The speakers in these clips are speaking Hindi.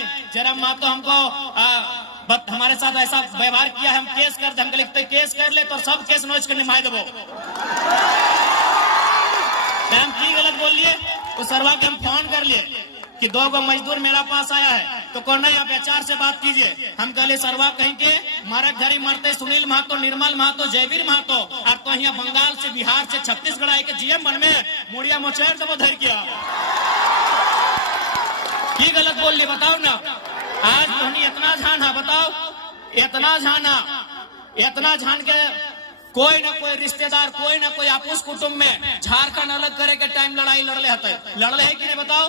नहीं, जयराम महतो हमको हमारे साथ ऐसा व्यवहार किया, हम केस कर दे, हमको लिखते केस कर ले तो सब केस नोच कर निभाए देवो। हम की गलत बोल लिए, तो सरवा के हम फोन कर लिए कि 2 मजदूर मेरा पास आया है, तो कौन नहीं आप एचआर से बात कीजिए। हम कहले सरवा कहीं के मारा घरी मरते सुनील महतो, निर्मल महतो, जयवीर महतो, और तो यहाँ बंगाल से, बिहार से, छत्तीसगढ़ आए के जीएम बन में मुड़िया मोचेर दबो धर किया। की गलत बोल लिए बताओ ना। आज तुमने इतना झाना, बताओ इतना झान के कोई ना कोई रिश्तेदार, कोई ना कोई आपूस कुटुंब में झारखंड अलग करे के टाइम लड़ाई लड़ले है कि नहीं बताओ।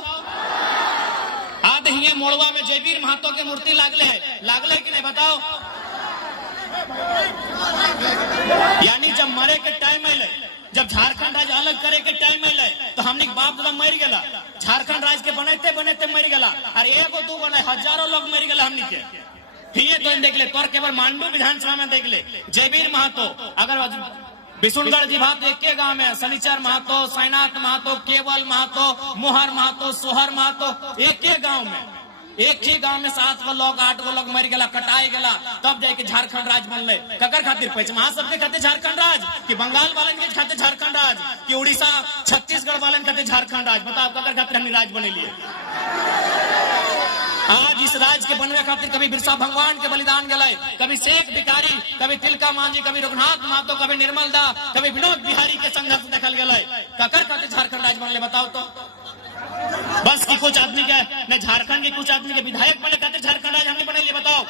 आज हिये मोड़वा में जयवीर महतो के मूर्ति लागले है कि नहीं बताओ। यानी जब मरे के टाइम आइले, जब झारखंड राज्य अलग करे के टाइम आइले, तो हमने बाप दादा मर गया, झारखंड राज्य के बनते बनते मर गया, और 1-2 बने हजारों लोग मर गए हमने के। ये तो देख ले, तोर केवल मांडू विधानसभा में देख ले, जयवीर महतो, अगर बिशुनगढ़ जी भात एक के गांव में, शनिचर महतो, साईनाथ महतो, केवल महतो, मोहर महतो, सोहर महतो, एक के गांव में, एक ही गांव में 7 लोग 8 लोग मर गया, कटाई गया, तब जाके झारखंड राज्य बनले। ककर खातिर पचमा सबके खातिर झारखंड राज्य, कि बंगाल वालन के खातिर झारखंड राज्य, कि उड़ीसा छत्तीसगढ़ वालन खातिर झारखंड राज्य, बताओ ककर खातिर हमने राज्य बने लिए। आज इस राज्य के बनवे खातिर कभी बिरसा भगवान के बलिदान गए, कभी शेख भिखारी, कभी तिलका मांझी, कभी रघुनाथ महतो, कभी निर्मल दा, कभी विनोद बिहारी के संघर्ष देखल गए। ककर खातिर झारखंड राज्य बनले बताओ तो। बस की कुछ आदमी के न झारखंड के कुछ आदमी के विधायक बने खातिर झारखंड राज्य हमने बने बताओ।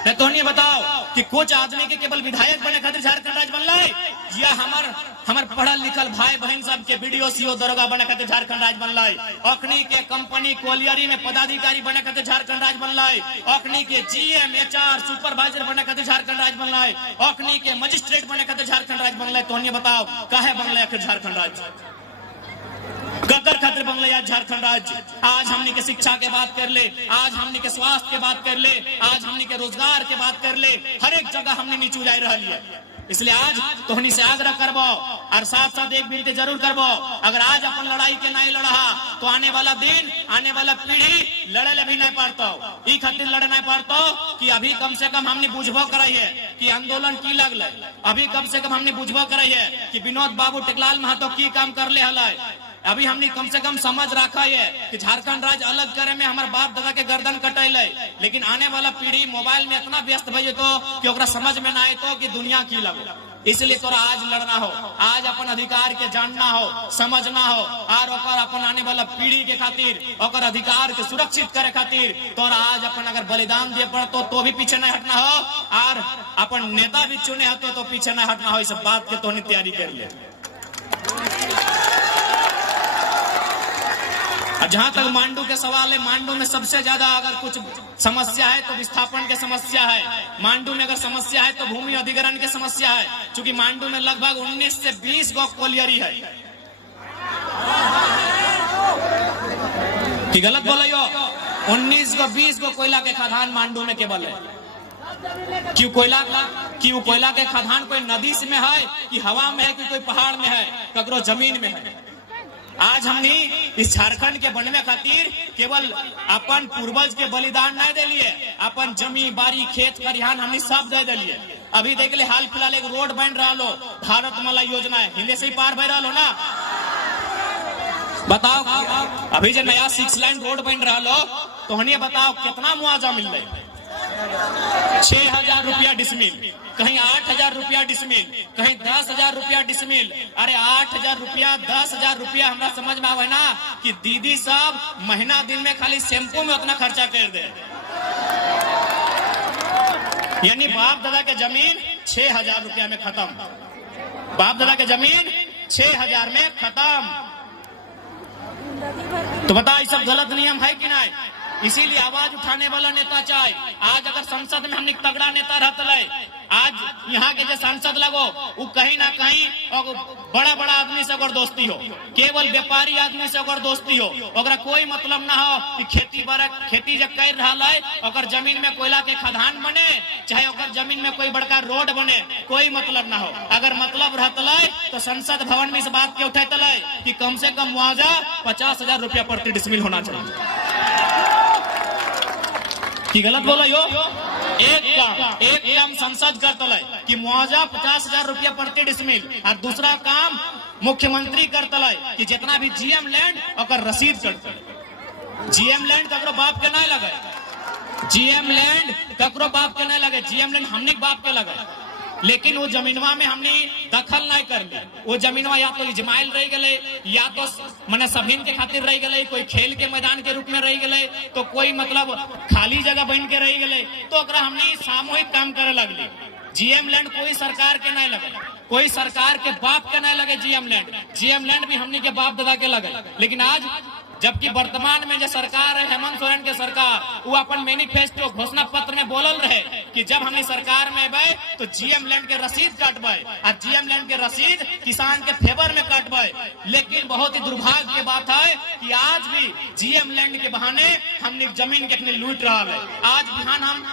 नहीं तो नहीं बताओ कि कुछ आदमी के केवल विधायक बने खातिर झारखंड राज्य बनला है, या हमार पढ़ल लिखल भाई बहन सब के बीडीओ सीओ दरोगा बने खातिर झारखंड राज्य बनला है, अखनी के कंपनी कोलियरी में पदाधिकारी बने खातिर झारखंड राज्य बनला है, अखनी के जीएम एचआर सुपरवाइजर बने खातिर झारखंड राज्य बनला है, अखनी के मजिस्ट्रेट बने खातिर झारखंड राज्य बनला है। तो नहीं बताओ काहे बनला है झारखंड राज्य, ककर खातिर बनले आज झारखंड राज्य। आज हमने के शिक्षा के बात कर ले, आज हमने के स्वास्थ्य के बात कर ले, आज हमने के रोजगार के बात कर ले, हर एक जगह हमने नीचू जा रही है। इसलिए आज तोहनी से आग्रह करबो, और साथ साथ एक विनती जरूर करबो, अगर आज अपन लड़ाई के नहीं लड़ा तो आने वाला दिन, आने वाला पीढ़ी लड़े ले भी नहीं पारतो, ई खातिर लड़े नहीं पारतो कि अभी कम से कम हमने बुझबो कराई है कि आंदोलन की लगल, अभी कम से कम हमने बुझबो कराई है कि विनोद बाबू टेकलाल महतो की काम कर ले हल, अभी हमने कम से कम समझ रखा है कि झारखंड राज्य अलग करे में हमारे बाप दादा के गर्दन कटैले, लेकिन आने वाला पीढ़ी मोबाइल में इतना व्यस्त भइल तो कि ओकरा समझ में ना आए तो कि दुनिया की लगो। इसलिए तोरा आज लड़ना हो, आज अपन अधिकार के जानना हो, समझना हो, और ओकर अपन आने वाला पीढ़ी के खातिर, ओकर अधिकार के सुरक्षित करे खातिर तोरा आज अपन अगर बलिदान दिए पड़तो तो भी पीछे नहीं हटना हो, और अपन नेता भी चुने हतो तो पीछे नहीं हटना हो। इस बात के तो तैयारी कर ले। जहां तक मांडू के सवाल है, मांडू में सबसे ज्यादा अगर कुछ समस्या है तो विस्थापन की समस्या है। मांडू में अगर समस्या है तो भूमि अधिग्रहण की समस्या है, क्योंकि मांडू में लगभग 19 से 20 गो कोलियरी है। कि गलत बोलो, 19 गो 20 गो कोयला के खदान मांडू में केवल है। क्यों कोयला के खदान कोई नदी में है, कि हवा में है, कि कोई पहाड़ में है, ककरो जमीन में है। आज हमने इस झारखंड के बनने खातिर केवल अपन पूर्वज के बलिदान नहीं दे लिए, अपन जमी बारी खेत खरिहान हमने सब दे दिए। अभी देख ले हाल फिलहाल एक रोड बन रहा लो, भारत माला योजना है, हिले से ही पार बह रहा लो ना। बताओ अभी जो नया 6 लाइन रोड बन रहा लो, तो हनिए बताओ कितना मुआवजा मिल रहा है। 6,000 रुपया डिसमिल, कहीं 8,000 रुपया डिसमिल, कहीं 10,000 रुपया डिसमिल। अरे 8,000 रुपया 10,000 रुपया हमरा समझ में आवे ना कि दीदी सब महीना दिन में खाली शैम्पू में उतना खर्चा कर दे। यानी बाप दादा के जमीन 6,000 रुपया में खत्म, बाप दादा के जमीन 6,000 में खत्म। तो बता ये सब गलत नियम है कि नहीं? इसीलिए आवाज उठाने वाला नेता चाहिए। आज अगर संसद में हमने तगड़ा नेता रहता, आज यहाँ के जो सांसद लगो वो कहीं ना कहीं बड़ा बड़ा आदमी से अगर दोस्ती हो, केवल व्यापारी आदमी से अगर दोस्ती हो, अगर कोई मतलब ना हो कि खेती जब कर रहा है अगर जमीन में कोयला के खदान बने, चाहे अगर जमीन में कोई बड़का रोड बने, कोई मतलब ना हो। अगर मतलब रहता तो संसद भवन में इस बात के उठेता कि कम से कम मुआवजा 50,000 रुपया प्रति डिसमिल होना चाहिए। कि गलत बोला यो? एक काम संसद करता है कि मुआवजा 50,000 रुपया प्रति डिसमिल, और दूसरा काम मुख्यमंत्री करता है कि जितना भी जीएम लैंड और रसीद करता। जीएम लैंड ककरो बाप के नहीं लगे, जीएम लैंड ककरो बाप के नहीं लगे, जीएम लैंड हमने बाप के लगे, लेकिन वो जमीनवा में हमने दखल नहीं कर ली। वो जमीनवा या तो इजमाइल रह गए, या तो मैंने सभीन के खातिर रह गए, कोई खेल के मैदान के रूप में रह गए, तो कोई मतलब खाली जगह बन के रह गए, तो हमने सामूहिक काम करे लगली। जीएम लैंड कोई सरकार के नहीं लगे, कोई सरकार के बाप के नहीं लगे जीएम लैंड। जीएम लैंड भी हमने के बाप दादा के लगे। लेकिन आज जबकि वर्तमान में जो सरकार है हेमंत सोरेन के सरकार, वो अपन मैनिफेस्टो घोषणा पत्र में बोलल रहे कि जब हमने सरकार में आए तो जीएम लैंड के रसीद काटबे, और जीएम लैंड के रसीद किसान के फेवर में काटबे। लेकिन बहुत ही दुर्भाग्य की बात है कि आज भी जीएम लैंड के बहाने हमने जमीन के लूट रहा है। आज बिहान हम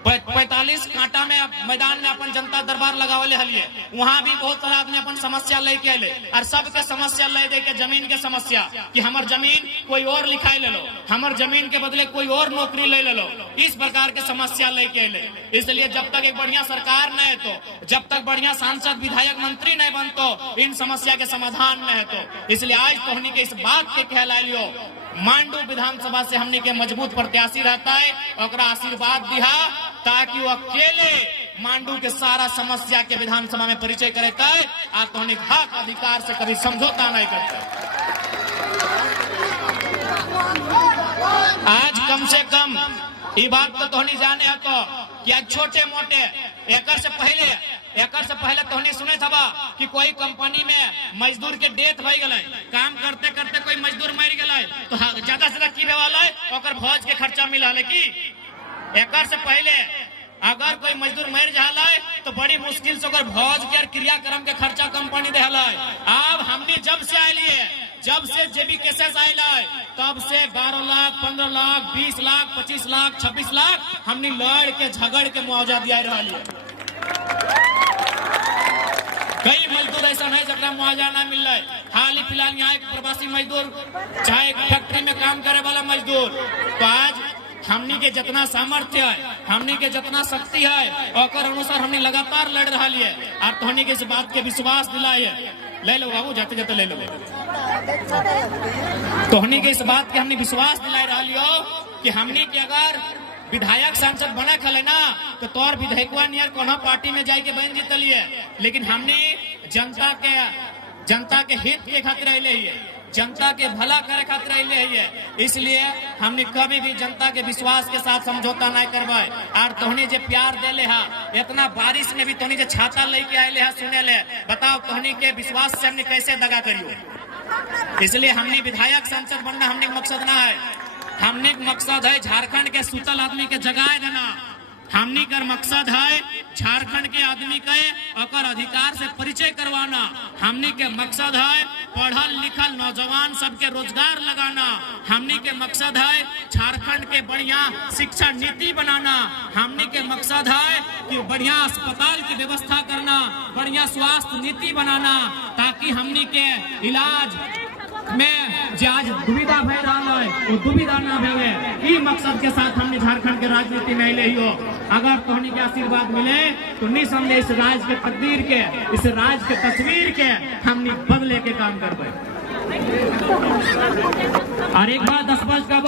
45 कांटा में मैदान में अपन जनता दरबार लगावले हलिए, वहाँ भी बहुत सारा आदमी अपन समस्या लेके आए, और सबके समस्या ले दे के जमीन के समस्या कि हमार जमीन कोई और लिखाई ले लो, हमार जमीन के बदले कोई और नौकरी ले लो, इस प्रकार के समस्या लेके आए। इसलिए जब तक एक बढ़िया सरकार न है, तो जब तक बढ़िया सांसद विधायक मंत्री नहीं बनतो, इन समस्या के समाधान न है। तो इसलिए आज तो हमने के इस बात के कहला लियो, मांडू विधानसभा से हमने के मजबूत प्रत्याशी रहता है, और आशीर्वाद दिया ताकि वो अकेले मांडू के सारा समस्या के विधानसभा में परिचय करता है, और तो हक अधिकार से कभी समझौता नहीं करता। आज कम से कम ये बात तो नहीं जाने है तो कि आज छोटे मोटे एक से पहले तो नहीं सुने था कि कोई कंपनी में मजदूर के डेथ हो गए, काम करते करते कोई मजदूर मर गए, तो ज्यादा से ज्यादा की वाला है और भोज के खर्चा मिला है। कि एक से पहले अगर कोई मजदूर मर जाला है तो बड़ी मुश्किल से भोज के क्रियाक्रम के खर्चा कंपनी दे। अब हमने जब से आये, जब से जेबी केसेस आयल है, तब से 12 लाख 15 लाख 20 लाख 25 लाख 26 लाख हमने लड़ के झगड़ के मुआवजा दिया रहा है। कई मजदूर ऐसा नहीं जरा मुआवजा ना मिल रहा है। हाल ही फिलहाल यहाँ एक प्रवासी मजदूर, चाहे फैक्ट्री में काम करे वाला मजदूर, तो आज हमनी के जितना सामर्थ्य है, हमनी के जितना शक्ति है, और अनुसार हमने लगातार लड़ रहा है। और तोहनी के इस बात के विश्वास दिलाए, ले लो बाबू, जाते जाते ले लो। तोहनी के इस बात के हमने विश्वास दिलाए रहा लियो कि हमनी के अगर विधायक सांसद बना खले ना, तो तोर विधायकवा नियर कोनो पार्टी में जाके बन जीतलिए। लेकिन हमने जनता के हित के खातिर अले ही, जनता के भला करे खातिर अले ही, इसलिए हमने कभी भी जनता के विश्वास के साथ समझौता नहीं करवाए। और तोहनी जे प्यार देले हा, इतना बारिश में भी तोहनी जे छाता लेके आए हा, सुने ले, बताओ तोहनी के विश्वास से हमने कैसे दगा करियो। इसलिए हमने विधायक सांसद बनना हमने मकसद ना है, हमने मकसद है झारखंड के सुतल आदमी के जगाए देना। हमनी का मकसद है झारखंड के आदमी के और अधिकार से परिचय करवाना। हमनी के मकसद है पढ़ल लिखल नौजवान सबके रोजगार लगाना। हमनी के मकसद है झारखंड के बढ़िया शिक्षा नीति बनाना। हमनी के मकसद है कि बढ़िया अस्पताल की व्यवस्था करना, बढ़िया स्वास्थ्य नीति बनाना, ताकि हमनी के इलाज में जो आज दुविधा भय रहा है वो दुविधा न भे। ई मकसद के साथ हमने झारखंड के राजनीति में ले हो। अगर तोहनी के आशीर्वाद मिले तो निसंदेह इस राज्य के तकदीर के, इस राज्य के तस्वीर के हमने बदले के काम करबे। और एक बार 10 बज का